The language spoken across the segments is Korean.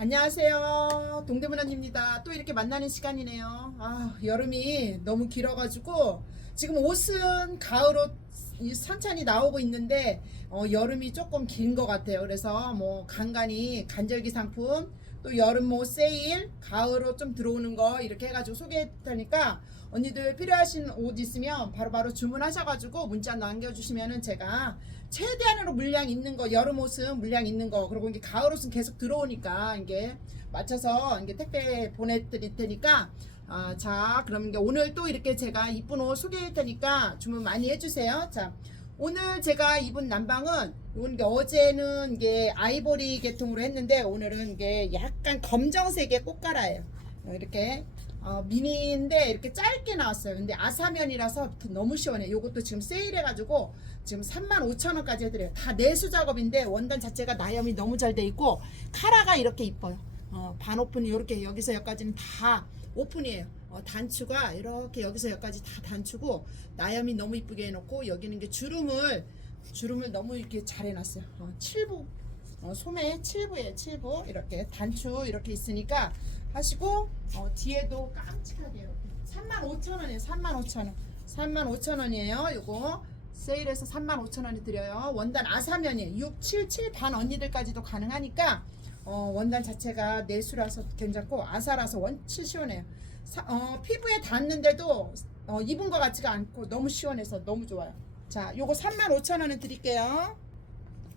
안녕하세요. 동대문화입니다. 또 이렇게 만나는 시간이네요. 아, 여름이 너무 길어가지고 지금 옷은 가을옷 이 선찬이 나오고 있는데 어, 여름이 조금 긴 것 같아요. 그래서 뭐 간간히 간절기 상품 또 여름옷 세일 가을 옷 좀 들어오는 거 이렇게 해가지고 소개했다니까 언니들 필요하신 옷 있으면 바로바로 주문하셔가지고 문자 남겨주시면은 제가 최대한으로 물량 있는 거 여름 옷은 물량 있는 거 그리고 이게 가을 옷은 계속 들어오니까 이게 맞춰서 이게 택배 보내드릴 테니까 아, 자 그럼 이게 오늘 또 이렇게 제가 이쁜 옷 소개할 테니까 주문 많이 해주세요. 자 오늘 제가 입은 남방은 이건 이게 어제는 이게 아이보리 계통으로 했는데 오늘은 이게 약간 검정색의 꽃가라예요. 어, 이렇게 어, 미니인데 이렇게 짧게 나왔어요. 근데 아사면이라서 너무 시원해. 요것도 지금 세일해가지고 지금 35,000원까지 해드려요. 다 내수 작업인데 원단 자체가 나염이 너무 잘 돼 있고 카라가 이렇게 이뻐요. 어, 반 오픈이 이렇게 여기서 여기까지는 다 오픈이에요. 어, 단추가 이렇게 여기서 여기까지 다 단추고 나염이 너무 이쁘게 해놓고 여기는 게 주름을 주름을 너무 이렇게 잘 해놨어요. 어, 7부 어, 소매 7부에 7부 이렇게 단추 이렇게 있으니까 하시고 어, 뒤에도 깜찍하게 이렇게 35,000원이에요. 35,000원. 35,000원이에요. 요거 세일해서 35,000원에 드려요. 원단 아사면이에요. 6, 7, 7 반 언니들까지도 가능하니까 어, 원단 자체가 내수라서 괜찮고 아사라서 원칠 시원해요. 사- 어, 피부에 닿는데도 어, 입은 것 같지가 않고 너무 시원해서 너무 좋아요. 자, 요거 35,000원에 드릴게요.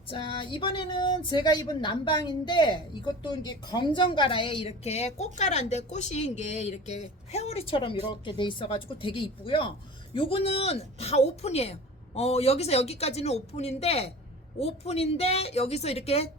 자 이번에는 제가 입은 남방인데 이것도 이게 검정가라에 이렇게 꽃가라인데 꽃이 이게 이렇게 회오리처럼 이렇게 돼 있어가지고 되게 이쁘고요. 요거는 다 오픈이에요. 어 여기서 여기까지는 오픈인데 오픈인데 여기서 이렇게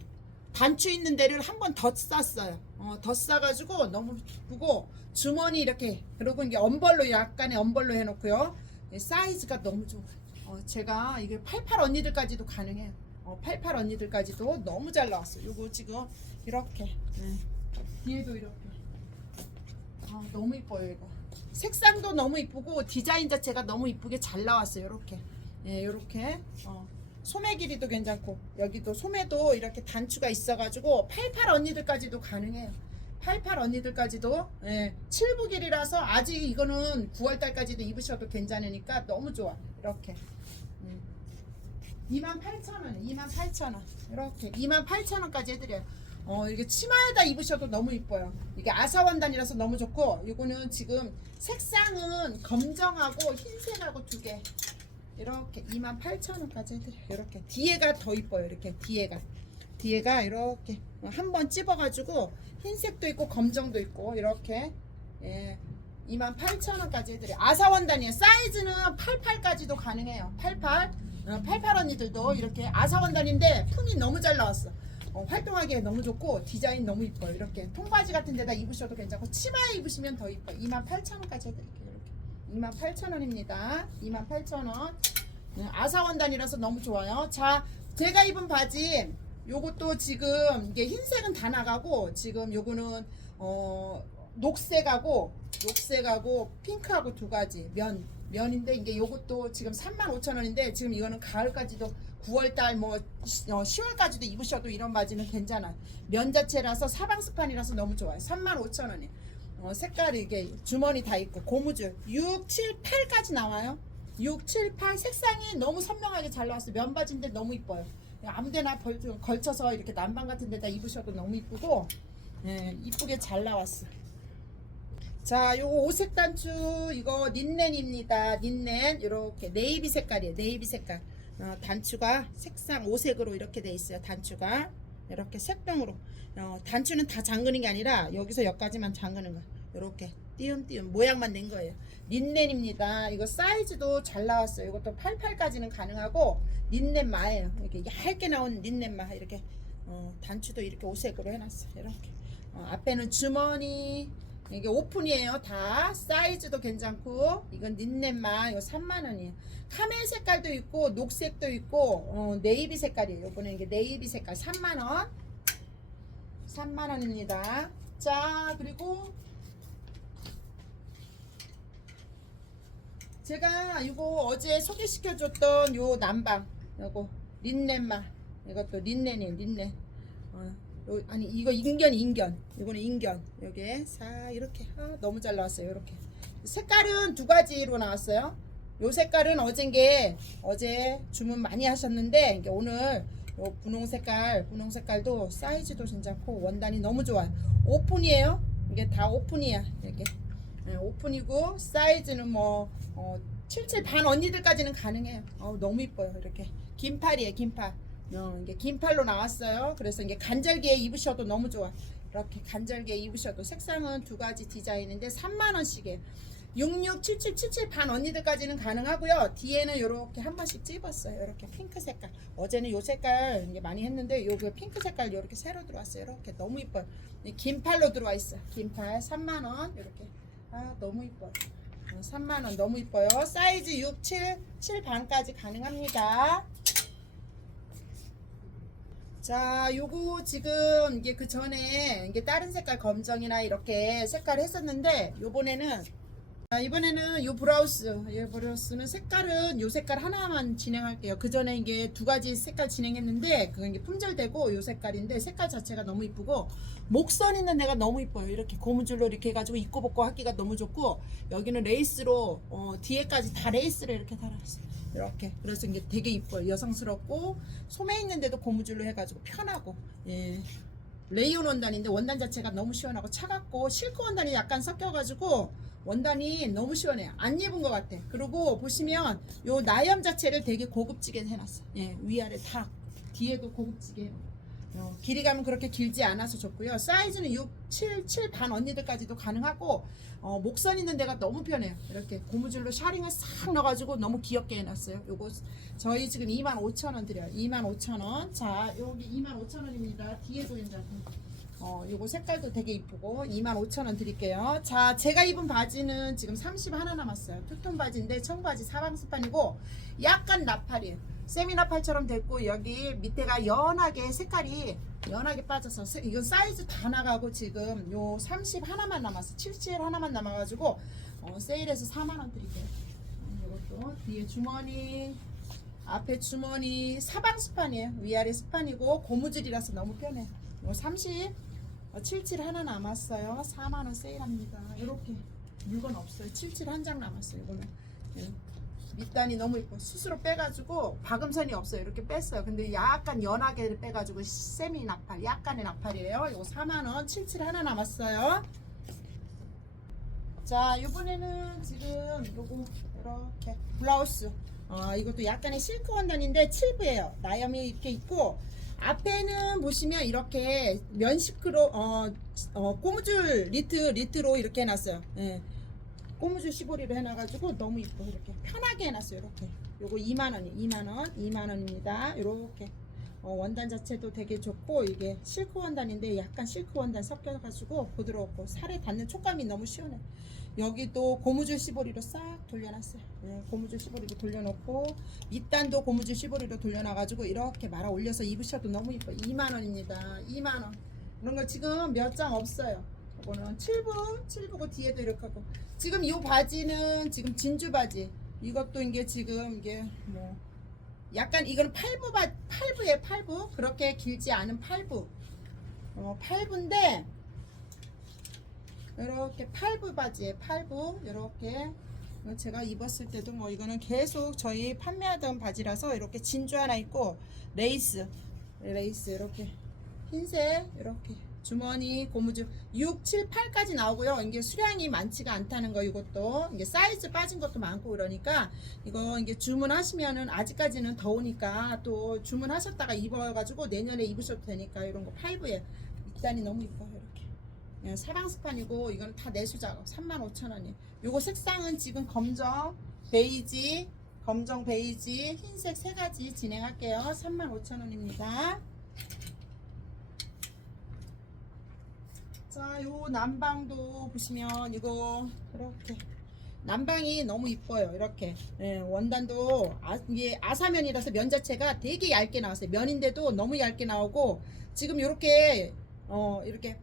단추 있는 데를 한 번 더 쌌어요. 어, 더 싸가지고 너무 이쁘고 주머니 이렇게 그리고 이게 엄벌로 약간의 엄벌로 해놓고요. 이 사이즈가 너무 좋아. 어, 제가 이게 88 언니들까지도 가능해요. 어, 88 언니들까지도 너무 잘 나왔어요. 요거 지금 이렇게 네. 뒤에도 이렇게 아, 너무 이뻐요 이거. 색상도 너무 이쁘고 디자인 자체가 너무 이쁘게 잘 나왔어요. 이렇게 예, 이렇게 어. 소매 길이도 괜찮고 여기도 소매도 이렇게 단추가 있어가지고 88 언니들까지도 가능해요. 88 언니들까지도 예, 7부 길이라서 아직 이거는 9월달까지도 입으셔도 괜찮으니까 너무 좋아. 이렇게. 음. 28,000원, 28,000원. 이렇게 28,000원까지 해드려요. 어, 이게 치마에다 입으셔도 너무 이뻐요. 이게 아사원단이라서 너무 좋고, 이거는 지금 색상은 검정하고 흰색하고 두 개. 이렇게 28,000원까지 해드려요. 이렇게. 뒤에가 더 이뻐요. 이렇게 뒤에가. 뒤에가 이렇게 한 번 찝어가지고 흰색도 있고 검정도 있고 이렇게 예. 28,000원까지 해드려요. 아사원단이에요. 사이즈는 88까지도 가능해요. 88. 어, 88 언니들도 이렇게 아사 원단인데 품이 너무 잘 나왔어. 어, 활동하기에 너무 좋고 디자인 너무 이뻐요. 이렇게 통바지 같은 데다 입으셔도 괜찮고 치마에 입으시면 더 이뻐요. 28,000원까지 해드릴게요. 이렇게. 28,000원입니다. 28,000원. 네, 아사 원단이라서 너무 좋아요. 자, 제가 입은 바지 요것도 지금 이게 흰색은 다 나가고 지금 요거는 어 녹색하고 녹색하고 핑크하고 두 가지 면 면인데 이게 요것도 지금 35,000원인데 지금 이거는 가을까지도 9월달 뭐 10월까지도 입으셔도 이런 바지는 괜찮아요. 면 자체라서 사방 스판이라서 너무 좋아요. 35,000원이에요. 어, 색깔이 이게 주머니 다 있고 고무줄 6, 7, 8까지 나와요. 6, 7, 8 색상이 너무 선명하게 잘 나왔어요. 면바지인데 너무 이뻐요. 아무데나 벌, 걸쳐서 이렇게 난방 같은 데다 입으셔도 너무 이쁘고 예, 이쁘게 잘 나왔어. 자, 요거 오색 단추 이거 린넨입니다. 린넨 이렇게 네이비 색깔이에요. 네이비 색깔. 어, 단추가 색상 오색으로 이렇게 돼 있어요. 단추가 이렇게 색동으로. 어, 단추는 다 잠그는 게 아니라 여기서 여기까지만 잠그는 거. 이렇게 띄엄띄엄 모양만 낸 거예요. 린넨입니다. 이거 사이즈도 잘 나왔어요. 이것도 88까지는 가능하고 린넨 마예요. 이렇게 얇게 나온 린넨 마 이렇게 어, 단추도 이렇게 오색으로 해놨어요. 이렇게 어, 앞에는 주머니 이게 오픈이에요. 다 사이즈도 괜찮고 이건 린넨마 이거 3만 원이에요. 카멜 색깔도 있고 녹색도 있고 어, 네이비 색깔이에요. 이거는 이게 네이비 색깔 3만 원. 3만 원입니다. 자 그리고 제가 이거 어제 소개시켜 줬던 요 남방 요거 린넨마 이것도 린넨이에요 린넨 어, 요, 아니 이거 인견 인견. 이거는 인견. 여기에 사 이렇게. 아, 너무 잘 나왔어요. 이렇게. 색깔은 두 가지로 나왔어요. 요 색깔은 어젠 게 어제 주문 많이 하셨는데 이게 오늘 요 분홍 색깔 분홍 색깔도 사이즈도 괜찮고 원단이 너무 좋아요. 오픈이에요? 이게 다 오픈이야 이렇게. 네, 오픈이고 사이즈는 뭐 어, 77반 언니들까지는 가능해요. 어, 너무 이뻐요 이렇게. 긴팔이에요 긴팔 어, 이게 긴 팔로 나왔어요 그래서 이게 간절기에 입으셔도 너무 좋아 이렇게 간절기에 입으셔도 색상은 두 가지 디자인인데 3만 원씩이에요 66, 77, 77 반 언니들까지는 가능하고요. 뒤에는 이렇게 한 번씩 찝었어요. 이렇게 핑크 색깔. 어제는 요 색깔 많이 했는데 요거 핑크 색깔 이렇게 새로 들어왔어요. 이렇게 너무 이뻐요. 이 긴팔로 들어와 있어. 요 긴팔 3만 원 이렇게. 아 너무 이뻐요. 3만 원 너무 이뻐요. 사이즈 6, 7, 7 반까지 가능합니다. 자, 요거 지금 이게 그 전에 이게 다른 색깔 검정이나 이렇게 색깔 했었는데 요번에는 자, 이번에는 요 브라우스, 이 브라우스는 색깔은 요 색깔 하나만 진행할게요. 그 전에 이게 두 가지 색깔 진행했는데 그건 이게 품절되고 요 색깔인데 색깔 자체가 너무 이쁘고 목선 있는 데가 너무 이뻐요. 이렇게 고무줄로 이렇게 해가지고 입고 벗고 하기가 너무 좋고 여기는 레이스로 어, 뒤에까지 다 레이스를 이렇게 달아놨어요. 이렇게 그래서 이게 되게 이뻐요. 여성스럽고 소매 있는데도 고무줄로 해가지고 편하고 예. 레이온 원단인데 원단 자체가 너무 시원하고 차갑고 실크 원단이 약간 섞여가지고 원단이 너무 시원해요. 안 입은 것 같아. 그리고 보시면 요 나염 자체를 되게 고급지게 해놨어. 예, 위아래 다 뒤에도 고급지게. 어, 길이 가면 그렇게 길지 않아서 좋고요. 사이즈는 6, 7, 7 반 언니들까지도 가능하고 어, 목선 있는 데가 너무 편해요. 이렇게 고무줄로 샤링을 싹 넣어가지고 너무 귀엽게 해놨어요. 요거 저희 지금 25,000원 드려요. 25,000원. 자, 여기 25,000원입니다. 뒤에도 괜찮고. 어, 요거 색깔도 되게 이쁘고 25,000원 드릴게요. 자, 제가 입은 바지는 지금 30 하나 남았어요. 투톤 바지인데 청바지 사방스판이고 약간 나팔이에요. 세미 나팔처럼 됐고 여기 밑에가 연하게 색깔이 연하게 빠져서 세- 이거 사이즈 다 나가고 지금 요 30 하나만 남았어. 77 하나만 남아가지고 어, 세일해서 4만 원 드릴게요. 어, 이것도 뒤에 주머니 앞에 주머니 사방 스판이에요. 위아래 스판이고 고무줄이라서 너무 편해. 이거 30, 어, 77 하나 남았어요. 4만 원 세일합니다. 이렇게 물건 없어요. 77 한 장 남았어요. 이거는 예. 밑단이 너무 이뻐. 스스로 빼가지고 박음선이 없어요. 이렇게 뺐어요. 근데 약간 연하게 빼가지고 세미 나팔, 약간의 나팔이에요. 이거 4만 원, 77 하나 남았어요. 자, 이번에는 지금 요거 이렇게 블라우스. 어, 이것도 약간의 실크 원단인데 7부예요. 나염이 이렇게 있고 앞에는 보시면 이렇게 면시크로 어, 어 고무줄 리트 리트로 이렇게 해놨어요. 예. 고무줄 시보리로 해놔가지고 너무 이뻐 이렇게 편하게 해놨어요. 이렇게 요거 2만 원이 2만 원, 2만 원입니다. 이렇게 어, 원단 자체도 되게 좋고 이게 실크 원단인데 약간 실크 원단 섞여가지고 부드럽고 살에 닿는 촉감이 너무 시원해. 여기도 고무줄 시보리로 싹 돌려놨어요. 네, 고무줄 시보리로 돌려놓고 밑단도 고무줄 시보리로 돌려놔가지고 이렇게 말아 올려서 입으셔도 너무 이뻐. 2만 원입니다. 2만 원. 이런 거 지금 몇 장 없어요. 이거는 7부, 7부고 뒤에도 이렇게 하고. 지금 이 바지는 지금 진주 바지. 이것도 이게 지금 이게 뭐 약간 8부 바 8부에 8부. 그렇게 길지 않은 8부. 어, 8부인데 이렇게 8부 바지에 8부 이렇게 제가 입었을 때도 뭐 이거는 계속 저희 판매하던 바지라서 이렇게 진주 하나 있고 레이스 레이스 이렇게 흰색 이렇게 주머니 고무줄 6, 7, 8까지 나오고요. 이게 수량이 많지가 않다는 거 이것도 이게 사이즈 빠진 것도 많고 그러니까 이거 이게 주문하시면은 아직까지는 더우니까 또 주문하셨다가 입어가지고 내년에 입으셔도 되니까 이런 거 8부에 밑단이 너무 이뻐요 이렇게. 예, 사방스판이고 이건 다 내수 작업 35,000원이에요. 요거 색상은 지금 검정, 베이지, 검정, 베이지, 흰색 세 가지 진행할게요. 35,000원입니다. 자, 요 남방도 보시면 이거 이렇게 남방이 너무 이뻐요. 이렇게 예, 원단도 아, 이게 아사면이라서 면 자체가 되게 얇게 나왔어요. 면인데도 너무 얇게 나오고 지금 이렇게 어 이렇게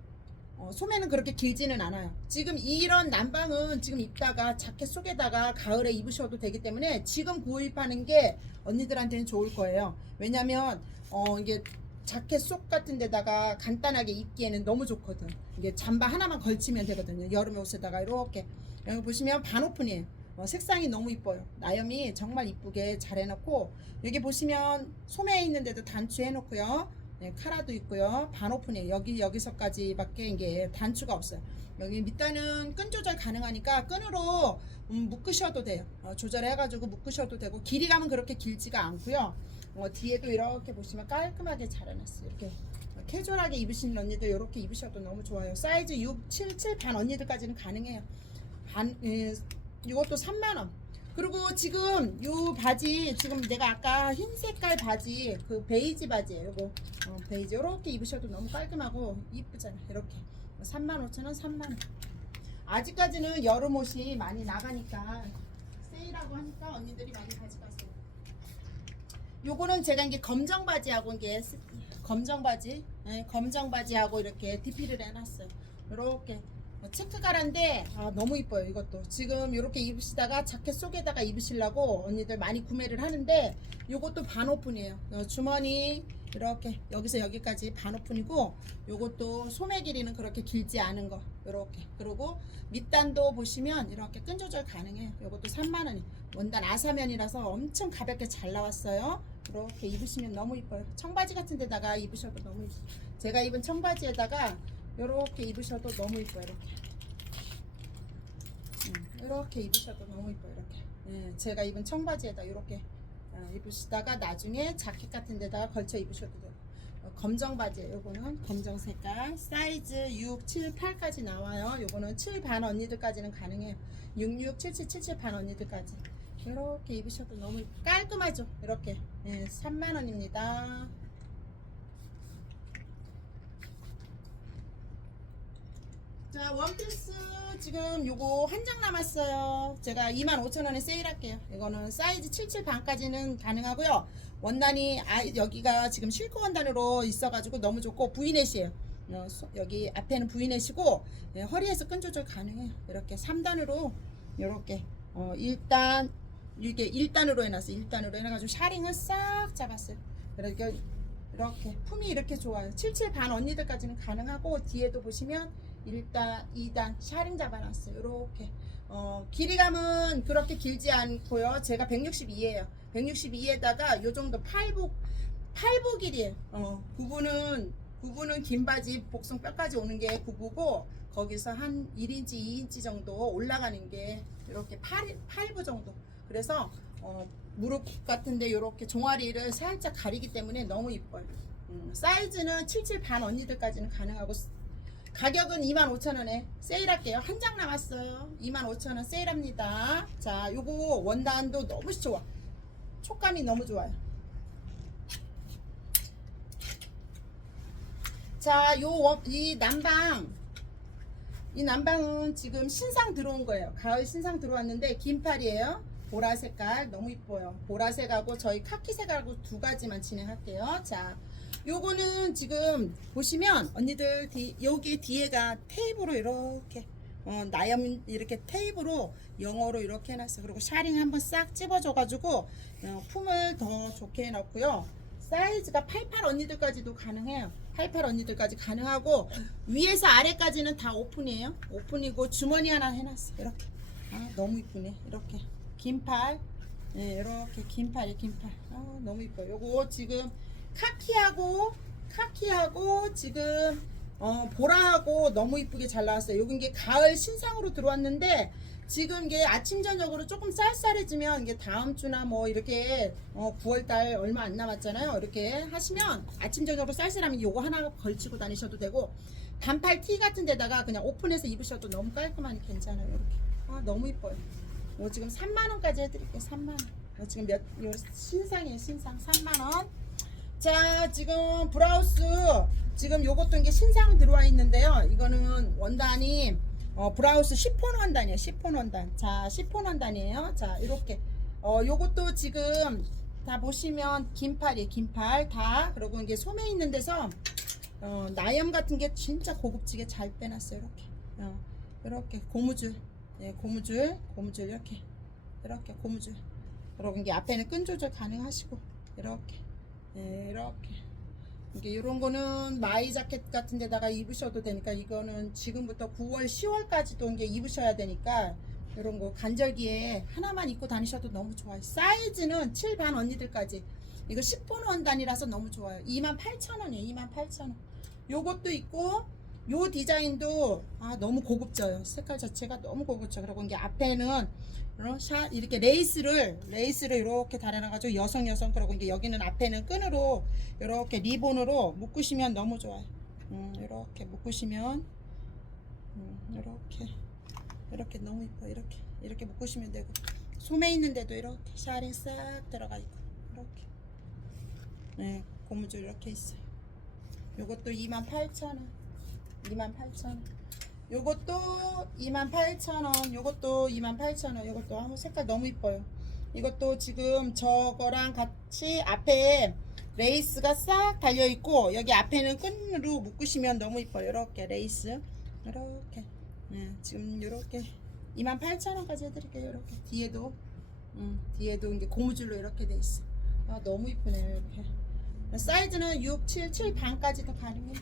어, 소매는 그렇게 길지는 않아요. 지금 이런 남방은 지금 입다가 자켓 속에다가 가을에 입으셔도 되기 때문에 지금 구입하는 게 언니들한테는 좋을 거예요. 왜냐면 어 이게 자켓 속 같은 데다가 간단하게 입기에는 너무 좋거든. 이게 잠바 하나만 걸치면 되거든요. 여름 옷에다가 이렇게 여기 보시면 반오픈이에요. 어, 색상이 너무 이뻐요. 나염이 정말 이쁘게 잘 해놓고 여기 보시면 소매 있는데도 단추 해놓고요. 네, 카라도 있고요. 반오픈이에요. 여기 여기서까지 밖에 이게 단추가 없어요. 여기 밑단은 끈 조절 가능하니까 끈으로 음, 묶으셔도 돼요. 어, 조절해가지고 묶으셔도 되고 길이 가면 그렇게 길지가 않고요. 어, 뒤에도 이렇게 보시면 깔끔하게 잘 해놨어요. 이렇게 어, 캐주얼하게 입으시는 언니들 이렇게 입으셔도 너무 좋아요. 사이즈 6, 7, 7 반 언니들까지는 가능해요. 반 예, 이것도 3만 원. 그리고 지금 요 바지 지금 내가 아까 흰 색깔 바지 그 베이지 바지예요. 요거 어, 베이지 이렇게 입으셔도 너무 깔끔하고 이쁘잖아. 이렇게 35,000원, 3만 원. 아직까지는 여름 옷이 많이 나가니까 세일하고 하니까 언니들이 많이 가져갔어요. 요거는 제가 이게 검정 바지하고 이게 스- 검정 바지, 예, 검정 바지하고 이렇게 디피를 해놨어요. 이렇게 체크 가라인데 아, 너무 이뻐요 이것도. 지금 이렇게 입으시다가 자켓 속에다가 입으시려고 언니들 많이 구매를 하는데 요것도 반오픈이에요. 어, 주머니 이렇게 여기서 여기까지 반오픈이고 요것도 소매 길이는 그렇게 길지 않은 거 이렇게. 그리고 밑단도 보시면 이렇게 끈 조절 가능해요. 요것도 3만원이 원단 아사면이라서 엄청 가볍게 잘 나왔어요 이렇게 입으시면 너무 이뻐요. 청바지 같은 데다가 입으셔도 너무 이뻐요 제가 입은 청바지에다가 이렇게 입으셔도 너무 이뻐요 이렇게. 음, 이렇게 입으셔도 너무 이뻐요 이렇게. 예, 제가 입은 청바지에다 이렇게 어, 입으시다가 나중에 자켓 같은 데다가 걸쳐 입으셔도 돼요. 어, 검정 바지예요 요거는 검정 색깔 사이즈 6, 7, 8까지 나와요. 요거는 7 반 언니들까지는 가능해요. 66, 77, 77반 언니들까지 이렇게 입으셔도 너무 깔끔하죠? 이렇게. 예, 3만원입니다. 자 원피스 지금 요거 한 장 남았어요. 제가 25,000원에 세일할게요. 이거는 사이즈 77 반까지는 가능하고요. 원단이 아, 여기가 지금 실크 원단으로 있어가지고 너무 좋고 V넷이에요. 어, 소- 여기 앞에는 V넷이고 예, 허리에서 끈 조절 가능해요. 이렇게 3단으로 이렇게. 어, 1단 이게 1단으로 해놨어요 1단으로 해놔가지고 샤링을 싹 잡았어요 이렇게 이렇게 품이 이렇게 좋아요 77 반 언니들까지는 가능하고 뒤에도 보시면 1단, 2단 샤링 잡아놨어요. 이렇게 어, 길이감은 그렇게 길지 않고요. 제가 162예요. 162에다가 요 정도 팔복 팔복 길이에요. 어, 구부는 구부는 긴 바지 복숭 뼈까지 오는 게 구부고 거기서 한 1인치, 2인치 정도 올라가는 게 이렇게 8, 8부 정도. 그래서 어, 무릎 같은데 이렇게 종아리를 살짝 가리기 때문에 너무 이뻐요. 음, 사이즈는 77 반 언니들까지는 가능하고 가격은 25,000원에 세일할게요. 한 장 남았어요. 25,000원 세일합니다. 자, 요거 원단도 너무 좋아. 촉감이 너무 좋아요. 자, 요, 원- 이 난방. 이 난방은 지금 신상 들어온 거예요. 가을 신상 들어왔는데, 긴 팔이에요. 보라 색깔. 너무 이뻐요. 보라색하고 저희 카키 색하고 두 가지만 진행할게요. 자, 요거는 지금 보시면 언니들 뒤, 여기 뒤에가 테이프로 이렇게 어, 나염 이렇게 테이프로 영어로 이렇게 해놨어요. 그리고 샤링 한번 싹 찝어줘가지고 어, 품을 더 좋게 해놨고요. 사이즈가 88 언니들까지도 가능해요. 88 언니들까지 가능하고 위에서 아래까지는 다 오픈이에요. 오픈이고 주머니 하나 해놨어요. 이렇게 아, 너무 이쁘네. 이렇게 긴팔 네, 이렇게 긴팔이 긴팔 아, 너무 이뻐요. 요거 지금 카키하고 카키하고 지금 어, 보라하고 너무 이쁘게 잘 나왔어요. 여기 이게 가을 신상으로 들어왔는데 지금 이게 아침 저녁으로 조금 쌀쌀해지면 이게 다음 주나 뭐 이렇게 어, 9월 달 얼마 안 남았잖아요. 이렇게 하시면 아침 저녁으로 쌀쌀하면 요거 하나 걸치고 다니셔도 되고 단팔 티 같은 데다가 그냥 오픈해서 입으셔도 너무 깔끔하니 괜찮아요. 이렇게 아 너무 이뻐요. 뭐 지금 3만 원까지 해드릴게요. 3만 원. 어, 지금 몇 요 신상이에요. 신상 3만 원. 자 지금 브라우스 지금 요것도 이게 신상 들어와 있는데요 이거는 원단이 어, 브라우스 시폰 원단이에요 시폰 원단 자 시폰 원단이에요 자 이렇게 어 요것도 지금 다 보시면 긴팔이에요 긴팔 다 그리고 이게 소매 있는 데서 어, 나염 같은 게 진짜 고급지게 잘 빼놨어요 이렇게 어, 이렇게 고무줄 예, 고무줄 고무줄 이렇게 이렇게 고무줄. 그리고 이게 앞에는 끈 조절 가능하시고 이렇게 네, 이렇게. 이게 이런 거는 마이 자켓 같은 데다가 입으셔도 되니까 이거는 지금부터 9월 10월까지도 이게 입으셔야 되니까 이런 거 간절기에 하나만 입고 다니셔도 너무 좋아요. 사이즈는 7반 언니들까지. 이거 10분 원단이라서 너무 좋아요. 28,000원이에요. 28,000원. 요것도 있고 요 디자인도 아 너무 고급져요. 색깔 자체가 너무 고급져. 그리고 이게 앞에는 이런 샤 이렇게 레이스를 레이스를 이렇게 달아놔가지고 여성 여성 그리고 이게 여기는 앞에는 끈으로 이렇게 리본으로 묶으시면 너무 좋아요. 음, 이렇게 묶으시면 음, 이렇게 이렇게 너무 이뻐. 이렇게 이렇게 묶으시면 되고. 소매 있는데도 이렇게 샤링 싹 들어가 있고. 이렇게. 네 고무줄 이렇게 있어요. 요것도 28,000원 28,000원. 요것도 28,000원 요것도 28,000원 요것도 아, 색깔 너무 이뻐요. 이것도 지금 저거랑 같이 앞에 레이스가 싹 달려 있고 여기 앞에는 끈으로 묶으시면 너무 이뻐요. 이렇게 레이스. 이렇게. 네, 지금 이렇게 28,000원까지 해드릴게요. 이렇게. 뒤에도. 음, 뒤에도 이게 고무줄로 이렇게 돼 있어. 아 너무 이쁘네요 이렇게. 사이즈는 6, 7, 7 반까지도 가능해요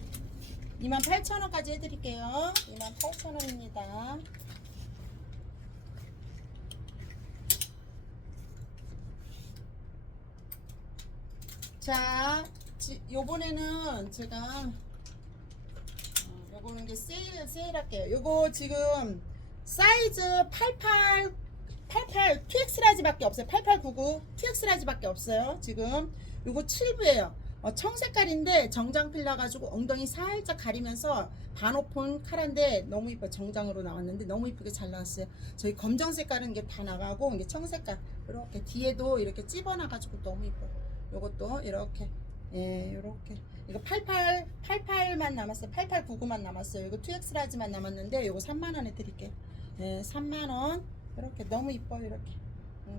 28,000원까지 해드릴게요. 28,000원입니다. 자, 지, 요번에는 제가 어, 요거는 이제 세일 세일할게요. 요거 지금 사이즈 88 88 2X 라지밖에 없어요. 8899 2X 라지밖에 없어요. 지금 요거 7부예요. 어, 청색깔인데 정장 필러 가지고 엉덩이 살짝 가리면서 반오픈 카라인데 너무 이뻐. 정장으로 나왔는데 너무 이쁘게 잘 나왔어요. 저희 검정 색깔은 이게 다 나가고 이게 청색깔. 이렇게 뒤에도 이렇게 찝어놔 가지고 너무 이뻐. 요것도 이렇게. 예 요렇게. 이거 88 88만 남았어요. 8899만 남았어요. 이거 2X 라지만 남았는데 요거 3만 원에 드릴게요. 예 3만 원. 이렇게 너무 이뻐요 이렇게. 음,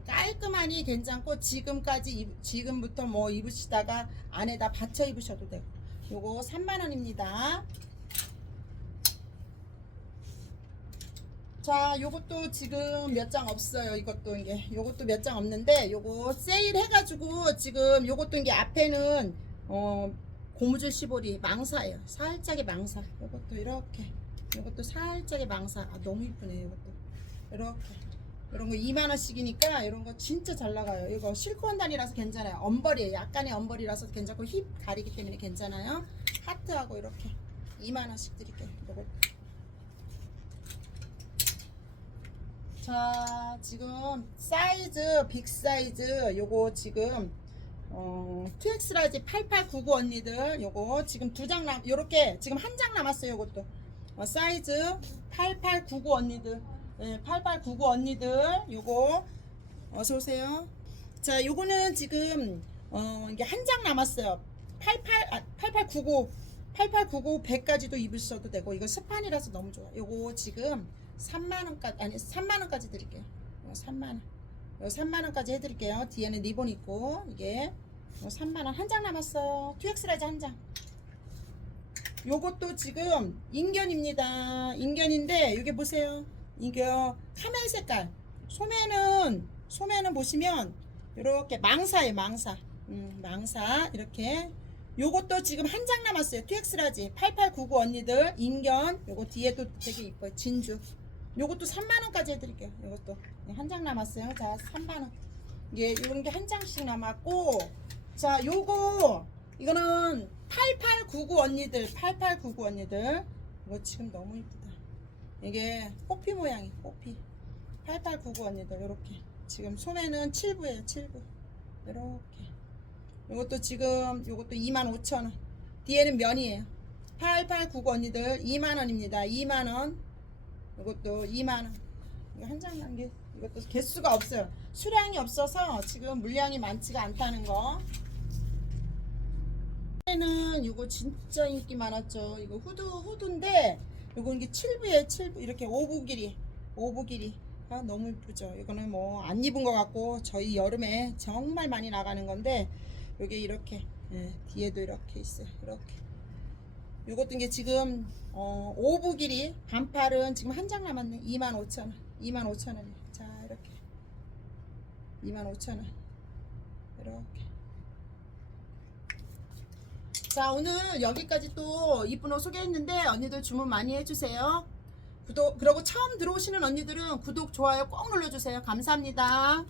깔끔하니 괜찮고 지금까지 입- 지금부터 뭐 입으시다가 안에다 받쳐 입으셔도 되고. 요거 3만원입니다. 자 요것도 지금 몇 장 없어요 이것도 이게. 요것도 몇 장 없는데 요거 세일 해가지고 지금 요것도 이게 앞에는 어 고무줄 시보리 망사예요. 살짝의 망사. 요것도 이렇게. 요것도 살짝의 망사. 아 너무 이쁘네 요것도. 이렇게 이런 거 2만 원씩이니까 이런 거 진짜 잘 나가요. 이거 실크원 단이라서 괜찮아요. 엄벌이에요. 약간의 엄벌이라서 괜찮고 힙 가리기 때문에 괜찮아요. 하트하고 이렇게 2만 원씩 드릴게요. 이거. 자, 지금 사이즈 빅 사이즈 요거 지금 어, 2X 라지 8899 언니들 요거 지금 두 장 남, 요렇게 지금 한 장 남았어요. 요것도 어, 사이즈 8899 언니들 네, 8899 언니들 요거 어서 오세요. 자, 요거는 지금 어 이게 한 장 남았어요. 88 아, 8899 8899 100까지도 입으셔도 되고 이거 스판이라서 너무 좋아. 요거 지금 3만 원까지 아니 3만 원까지 드릴게요. 요 3만 원. 요 3만 원까지 해 드릴게요. 뒤에는 리본 있고 이게 요 3만 원 한 장 남았어요. 2X 라지 한 장. 요것도 지금 인견입니다. 인견인데 이게 보세요. 이게 카멜 색깔. 소매는 소매는 보시면 이렇게 망사예요, 망사. 음, 망사 이렇게. 요것도 지금 한 장 남았어요. 2X 라지 8899 언니들 인견. 요거 뒤에도 되게 이뻐요. 진주. 요것도 3만 원까지 해드릴게요. 요것도 한 장 남았어요. 자, 3만 원. 이게 이런 게 한 장씩 남았고, 자, 요거 이거는 8899 언니들, 8899 언니들. 이거 지금 너무 이쁘다. 이게 꽃피 모양이 꽃피. 8899 언니들 이렇게. 지금 소매는 7부예요 7부 이렇게. 이것도 지금 이것도 25,000원. 뒤에는 면이에요. 8899 언니들 2만원입니다. 2만원. 이것도 2만원. 이거 한 장 남게 이것도 개수가 없어요. 수량이 없어서 지금 물량이 많지가 않다는 거. 는 이거 진짜 인기 많았죠. 이거 후드 후드인데 요거 이게 7부에 7부 이렇게 5부 길이 5부 길이 아 너무 이쁘죠? 이거는 뭐 안 입은 것 같고 저희 여름에 정말 많이 나가는 건데 요게 이렇게 예, 뒤에도 이렇게 있어요. 이렇게. 요것도 이게 지금 어, 5부 길이 반팔은 지금 한 장 남았네. 25,000원. 25,000원 자 이렇게. 25,000원. 이렇게 자 오늘 여기까지 또 이쁜 옷 소개했는데 언니들 주문 많이 해주세요. 구독 그리고 처음 들어오시는 언니들은 구독 좋아요 꼭 눌러주세요. 감사합니다.